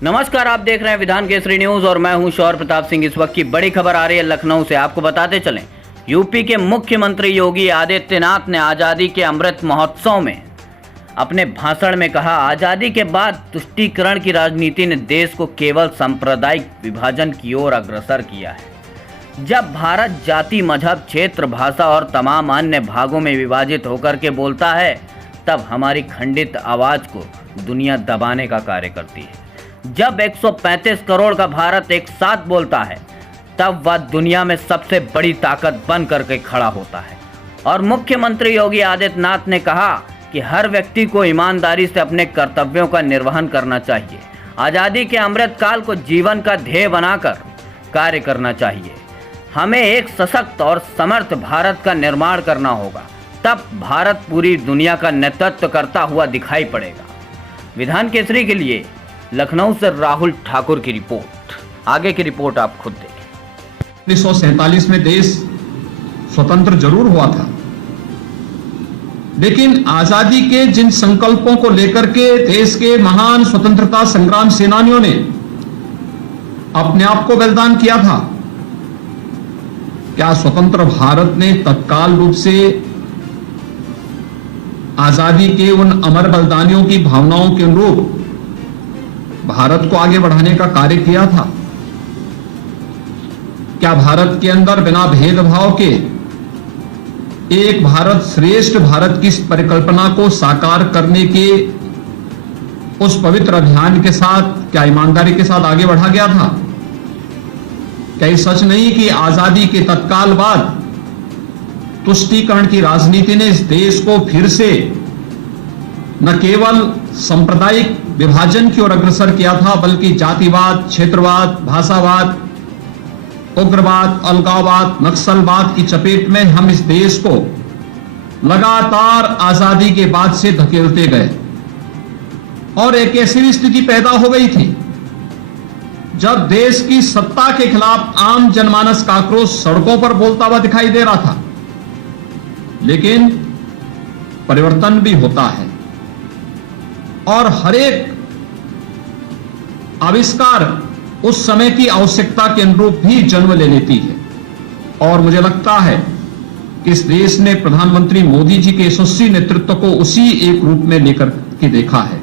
नमस्कार, आप देख रहे हैं विधान केसरी न्यूज और मैं हूं शौर्य प्रताप सिंह। इस वक्त की बड़ी खबर आ रही है लखनऊ से। आपको बताते चलें, यूपी के मुख्यमंत्री योगी आदित्यनाथ ने आज़ादी के अमृत महोत्सव में अपने भाषण में कहा, आज़ादी के बाद तुष्टीकरण की राजनीति ने देश को केवल सांप्रदायिक विभाजन की ओर अग्रसर किया है। जब भारत जाति, मजहब, क्षेत्र, भाषा और तमाम अन्य भागों में विभाजित होकर के बोलता है, तब हमारी खंडित आवाज़ को दुनिया दबाने का कार्य करती है। जब 135 करोड़ का भारत एक साथ बोलता है, तब वह दुनिया में सबसे बड़ी ताकत बन करके खड़ा होता है। और मुख्यमंत्री योगी आदित्यनाथ ने कहा कि हर व्यक्ति को ईमानदारी से अपने कर्तव्यों का निर्वहन करना चाहिए। आज़ादी के अमृत काल को जीवन का ध्येय बनाकर कार्य करना चाहिए। हमें एक सशक्त और समर्थ भारत का निर्माण करना होगा, तब भारत पूरी दुनिया का नेतृत्व करता हुआ दिखाई पड़ेगा। विधान केसरी के लिए लखनऊ से राहुल ठाकुर की रिपोर्ट। आगे की रिपोर्ट आप खुद देखें। 1947 में देश स्वतंत्र जरूर हुआ था, लेकिन आजादी के जिन संकल्पों को लेकर के देश के महान स्वतंत्रता संग्राम सेनानियों ने अपने आप को बलिदान किया था, क्या स्वतंत्र भारत ने तत्काल रूप से आजादी के उन अमर बलिदानियों की भावनाओं के अनुरूप भारत को आगे बढ़ाने का कार्य किया था? क्या भारत के अंदर बिना भेदभाव के एक भारत श्रेष्ठ भारत की परिकल्पना को साकार करने के उस पवित्र अभियान के साथ क्या ईमानदारी के साथ आगे बढ़ा गया था? क्या ये सच नहीं कि आजादी के तत्काल बाद तुष्टीकरण की राजनीति ने इस देश को फिर से न केवल सांप्रदायिक विभाजन की ओर अग्रसर किया था, बल्कि जातिवाद, क्षेत्रवाद, भाषावाद, उग्रवाद, अलगाववाद, नक्सलवाद की चपेट में हम इस देश को लगातार आजादी के बाद से धकेलते गए। और एक ऐसी भी स्थिति पैदा हो गई थी जब देश की सत्ता के खिलाफ आम जनमानस का आक्रोश सड़कों पर बोलता हुआ दिखाई दे रहा था। लेकिन परिवर्तन भी होता है और हर एक आविष्कार उस समय की आवश्यकता के अनुरूप भी जन्म ले लेती है। और मुझे लगता है कि इस देश ने प्रधानमंत्री मोदी जी के यशस्वी नेतृत्व को उसी एक रूप में लेकर के देखा है।